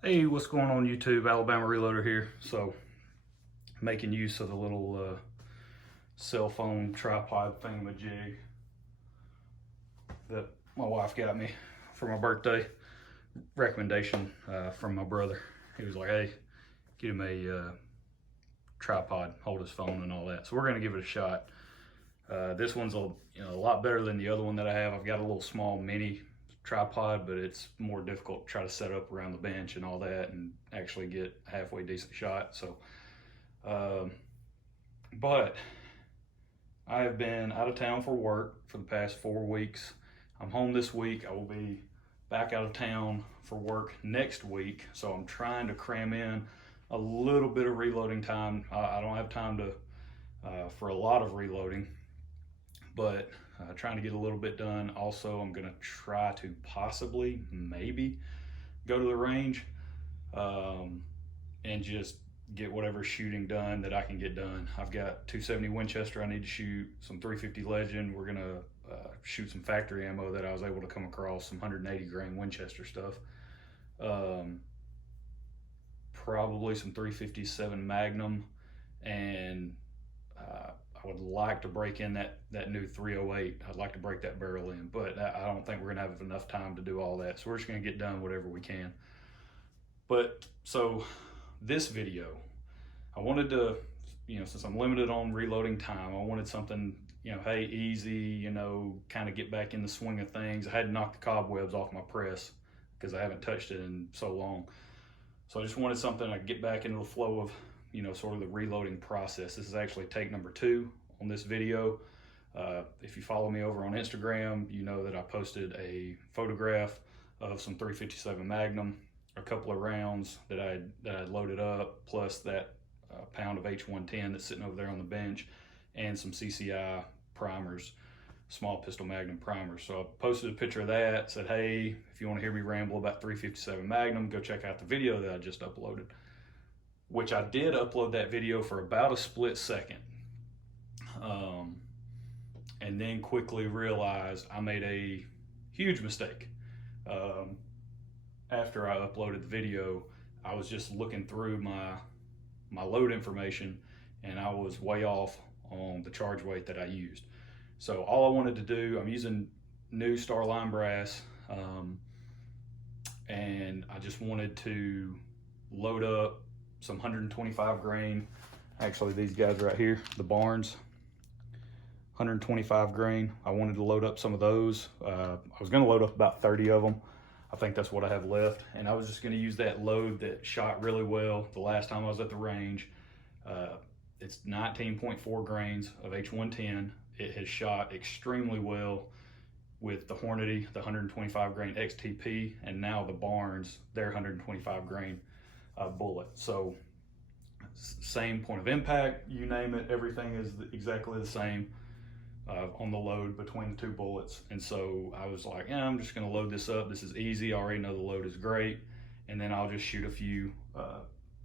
Hey, what's going on YouTube? Alabama Reloader here. So, making use of the little cell phone tripod thingamajig that my wife got me for my birthday. Recommendation from my brother. He was like, hey, get him a tripod, hold his phone and all that. So we're gonna give it a shot. This one's a lot better than the other one that I have. I've got a little small mini tripod, but it's more difficult to try to set up around the bench and all that and actually get a halfway decent shot. So, but I have been out of town for work for the past 4 weeks. I'm home this week. I will be back out of town for work next week. So I'm trying to cram in a little bit of reloading time. I don't have time to for a lot of reloading, but trying to get a little bit done. Also, I'm gonna try to possibly, maybe, go to the range and just get whatever shooting done that I can get done. I've got 270 Winchester I need to shoot, some 350 Legend. We're gonna shoot some factory ammo that I was able to come across, some 180 grain Winchester stuff. Probably some 357 Magnum, and I would like to break in that new 308. I'd like to break that barrel in, but I don't think we're gonna have enough time to do all that. So we're just gonna get done whatever we can. But so this video, I wanted to, since I'm limited on reloading time, I wanted something, hey, easy, kind of get back in the swing of things. I had to knock the cobwebs off my press because I haven't touched it in so long. So I just wanted something I could get back into the flow of, sort of the reloading process. This is actually take number 2 on this video. If you follow me over on Instagram, you know that I posted a photograph of some 357 Magnum, a couple of rounds that I loaded up, plus that pound of H110 that's sitting over there on the bench, and some CCI primers, small pistol Magnum primers. So I posted a picture of that, said, hey, if you want to hear me ramble about 357 Magnum, go check out the video that I just uploaded. Which I did upload that video for about a split second. And then quickly realized I made a huge mistake. After I uploaded the video, I was just looking through my load information, and I was way off on the charge weight that I used. So all I wanted to do, I'm using new Starline brass, and I just wanted to load up some 125 grain. Actually, these guys right here, the Barnes, 125 grain. I wanted to load up some of those. I was gonna load up about 30 of them. I think that's what I have left. And I was just gonna use that load that shot really well the last time I was at the range. It's 19.4 grains of H110. It has shot extremely well with the Hornady, the 125 grain XTP, and now the Barnes, their 125 grain bullet. So same point of impact, you name it, everything is exactly the same on the load between the two bullets. And so I was like, yeah, I'm just gonna load this up. This is easy, I already know the load is great. And then I'll just shoot a few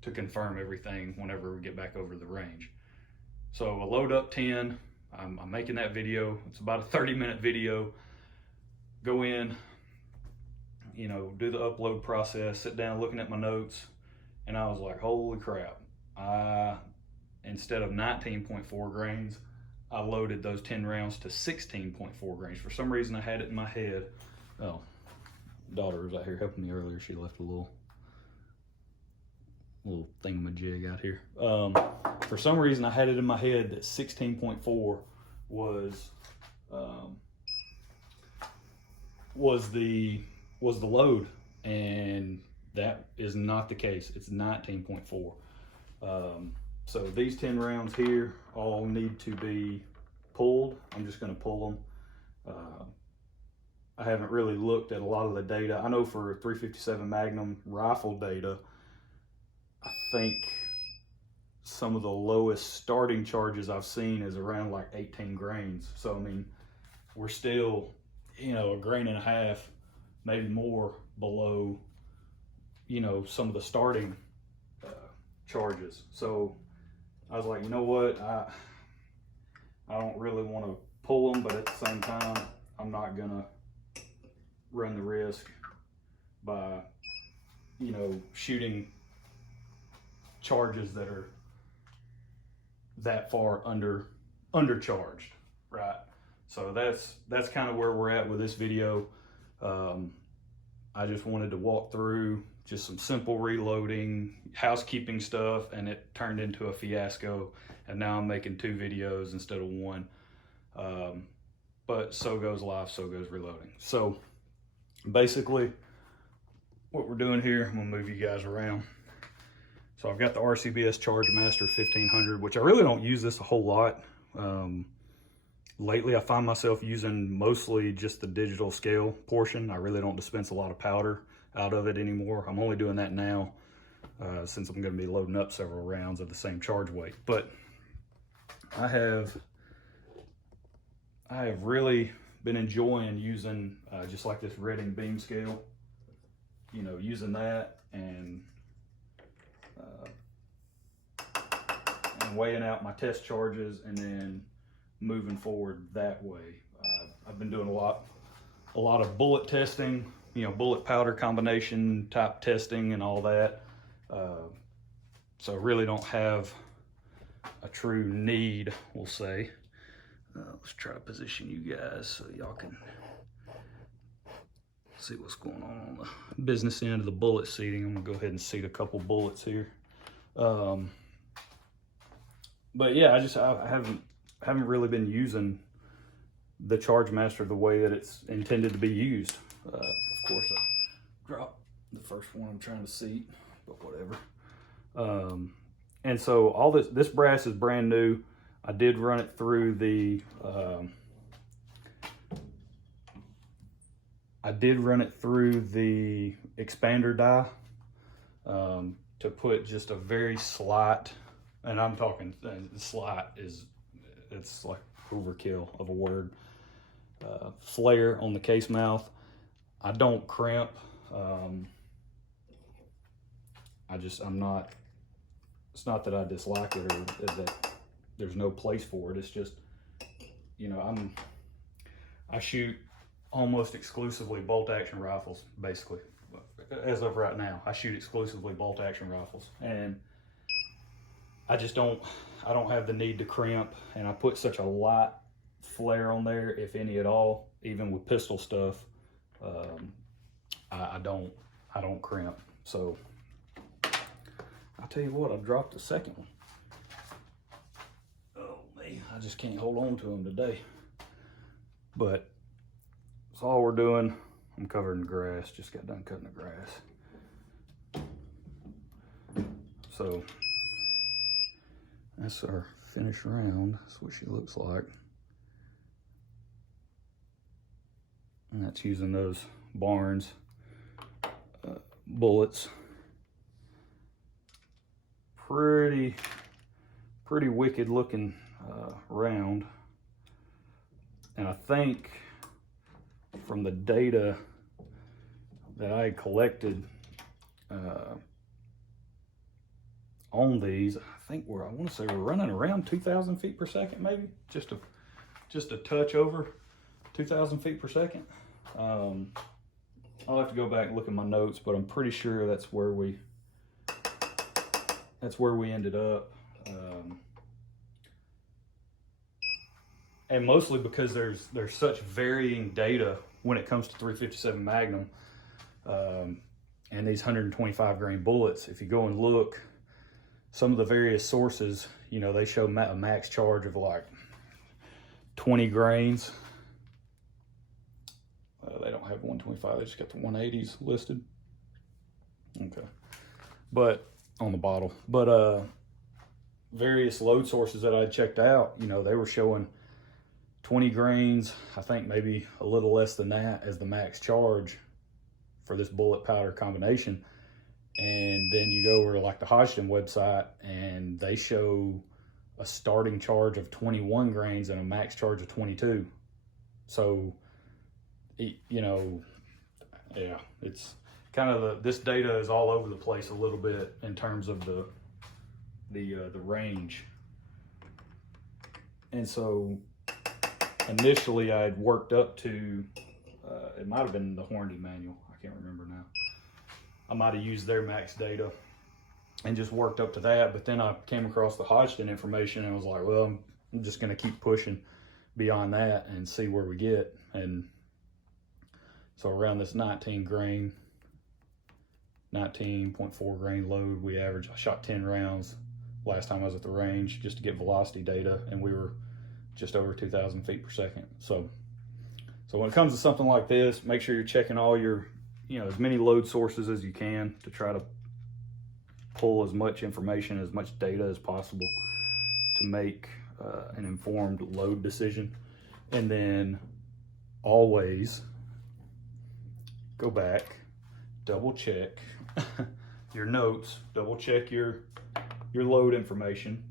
to confirm everything whenever we get back over to the range. So I load up 10, I'm making that video. It's about a 30-minute video. Go in, do the upload process, sit down looking at my notes, and I was like, holy crap. Instead of 19.4 grains, I loaded those 10 rounds to 16.4 grains. For some reason, I had it in my head. Oh, daughter was out here helping me earlier. She left a little thingamajig out here. For some reason, I had it in my head that 16.4 was the load, and that is not the case. It's 19.4. So these 10 rounds here all need to be pulled. I'm just going to pull them. I haven't really looked at a lot of the data. I know for 357 Magnum rifle data, I think some of the lowest starting charges I've seen is around like 18 grains. So I mean, we're still, a grain and a half, maybe more below, some of the starting charges. So I was like, you know what, I don't really want to pull them, but at the same time, I'm not gonna run the risk by you know, shooting charges that are that far undercharged, right? So that's kind of where we're at with this video. I just wanted to walk through just some simple reloading, housekeeping stuff, and it turned into a fiasco. And now I'm making 2 videos instead of 1. But so goes life, so goes reloading. So basically what we're doing here, I'm gonna move you guys around. So I've got the RCBS Charge Master 1500, which I really don't use this a whole lot. Lately I find myself using mostly just the digital scale portion. I really don't dispense a lot of powder out of it anymore. I'm only doing that now since I'm gonna be loading up several rounds of the same charge weight. But I have really been enjoying using just like this Redding beam scale, you know, using that and weighing out my test charges and then moving forward that way. I've been doing a lot of bullet testing, you know, bullet powder combination type testing and all that. So I really don't have a true need, we'll say. Let's try to position you guys so y'all can see what's going on the business end of the bullet seating. I'm gonna go ahead and seat a couple bullets here. But yeah, I haven't really been using the Charge Master the way that it's intended to be used. Of course, I dropped the first one I'm trying to seat, but whatever. And so all this brass is brand new. I did run it through the expander die to put just a very slight, and I'm talking slight it's like overkill of a word, flare on the case mouth. I don't crimp. It's not that I dislike it or that there's no place for it. It's just, you know, I shoot almost exclusively bolt action rifles, basically. As of right now, I shoot exclusively bolt action rifles, and I don't have the need to crimp, and I put such a light flare on there, if any at all, even with pistol stuff. I don't crimp. So I'll tell you what, I dropped the second one. Oh man, I just can't hold on to them today. But that's all we're doing. I'm covered in grass, just got done cutting the grass. So that's our finished round. That's what she looks like. And that's using those Barnes bullets. Pretty wicked looking round. And I think from the data that I collected on these, I think I want to say we're running around 2,000 feet per second, maybe just a touch over 2,000 feet per second. I'll have to go back and look at my notes, but I'm pretty sure that's where we ended up. And mostly because there's such varying data when it comes to 357 Magnum and these 125 grain bullets. If you go and look, some of the various sources, you know, they show a max charge of like 20 grains. They don't have 125, they just got the 180s listed. Okay, but on the bottle. But various load sources that I checked out, you know, they were showing 20 grains, I think maybe a little less than that as the max charge for this bullet powder combination. And then you go over to like the Hodgdon website and they show a starting charge of 21 grains and a max charge of 22. So, you know, yeah, it's kind of this data is all over the place a little bit in terms of the range. And so initially I had worked up to, it might have been the Hornady manual, I can't remember now. I might have used their max data and just worked up to that. But then I came across the Hodgson information and I was like, well, I'm just going to keep pushing beyond that and see where we get. And so around this 19.4 grain load, we averaged, I shot 10 rounds last time I was at the range just to get velocity data, and we were just over 2,000 feet per second. So when it comes to something like this, make sure you're checking all your, as many load sources as you can to try to pull as much information, as much data as possible to make an informed load decision. And then always go back, double check your notes, double check your load information.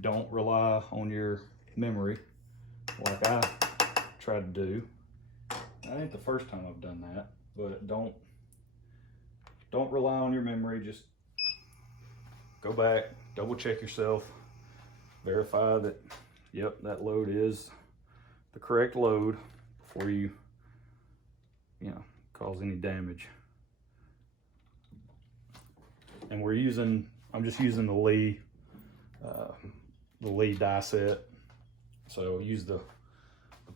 Don't rely on your memory like I tried to do. That ain't the first time I've done that, but don't rely on your memory. Just go back, double check yourself, verify that, yep, that load is the correct load before you cause any damage. And I'm just using the Lee die set. So use the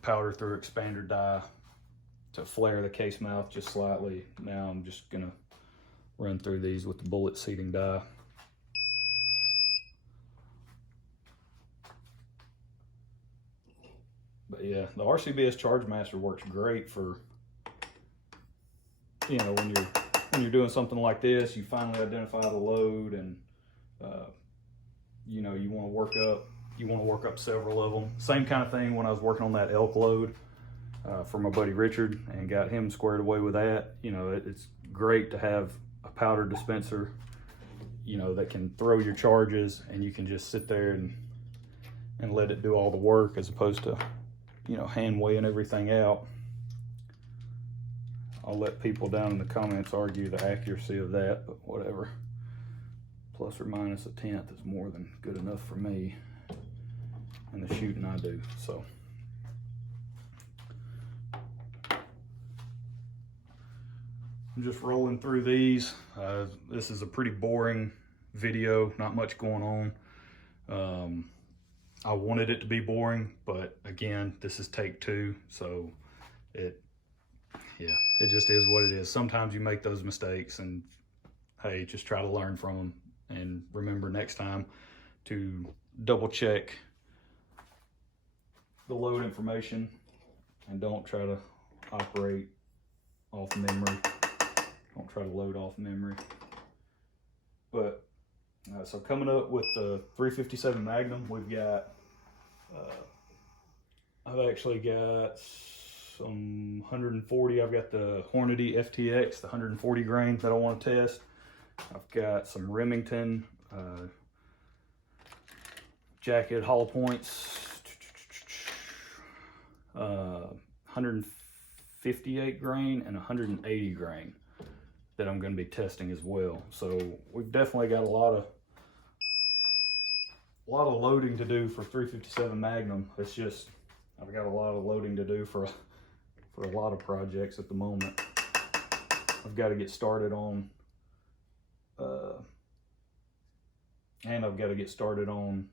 powder through expander die to flare the case mouth just slightly. Now I'm just gonna run through these with the bullet seating die. But yeah, the RCBS Chargemaster works great for, when you're doing something like this, you finally identify the load, and you want to work up several of them. Same kind of thing when I was working on that elk load for my buddy Richard and got him squared away with that. It's great to have a powder dispenser, that can throw your charges, and you can just sit there and let it do all the work, as opposed to hand weighing everything out. I'll let people down in the comments argue the accuracy of that, but whatever. Plus or minus a tenth is more than good enough for me and the shooting I do. So I'm just rolling through these. This is a pretty boring video, not much going on. I wanted it to be boring, but again, this is take 2, so it just is what it is. Sometimes you make those mistakes, and hey, just try to learn from them, and remember next time to double check the load information, and don't try to operate off memory. Don't try to load off memory. But so coming up with the 357 Magnum, we've got, I've actually got some 140. I've got the Hornady FTX, the 140 grain that I want to test. I've got some Remington jacket hollow points, 158 grain and 180 grain that I'm going to be testing as well. So we've definitely got a lot of loading to do for 357 Magnum. It's just, I've got a lot of loading to do for a lot of projects at the moment. I've got to get started on, and I've got to get started on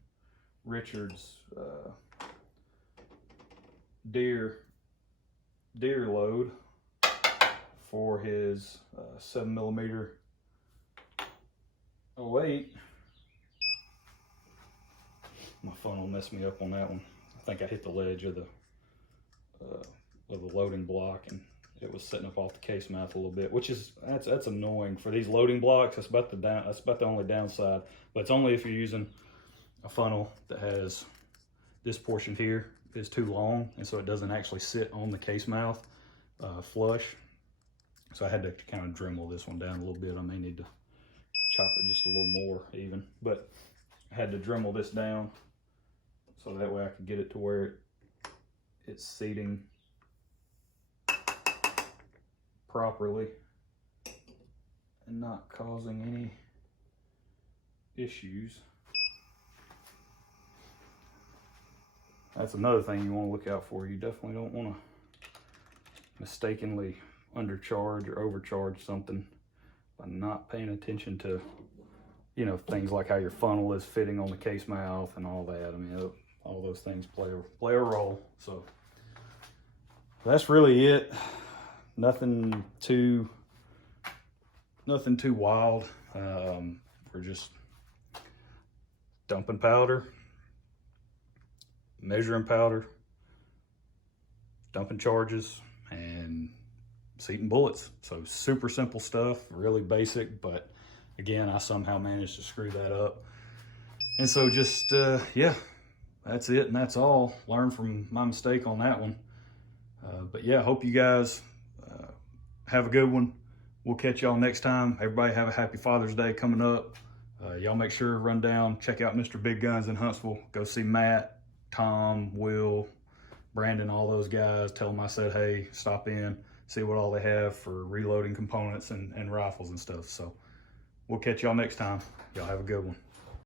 Richard's deer load for his 7mm 08. My phone will mess me up on that one. I think I hit the ledge of the loading block, and it was setting up off the case mouth a little bit, which is that's annoying for these loading blocks. That's about the only downside. But it's only if you're using a funnel that has this portion here is too long, and so it doesn't actually sit on the case mouth flush. So I had to kind of Dremel this one down a little bit. I may need to chop it just a little more even, but I had to Dremel this down so that way I could get it to where it's seating properly and not causing any issues. That's another thing you want to look out for. You definitely don't want to mistakenly undercharge or overcharge something by not paying attention to, you know, things like how your funnel is fitting on the case mouth and all that. I mean, all those things play a role. So that's really it. Nothing too wild. We're just dumping powder, measuring powder, dumping charges, and seating bullets. So super simple stuff, really basic, but again, I somehow managed to screw that up. And so just, yeah, that's it and that's all. Learn from my mistake on that one. But yeah, hope you guys have a good one. We'll catch y'all next time. Everybody have a happy Father's Day coming up. Y'all make sure to run down, check out Mr. Big Guns in Huntsville. Go see Matt, Tom, Will, Brandon, all those guys. Tell them I said, hey, stop in, see what all they have for reloading components and rifles and stuff. So we'll catch y'all next time. Y'all have a good one.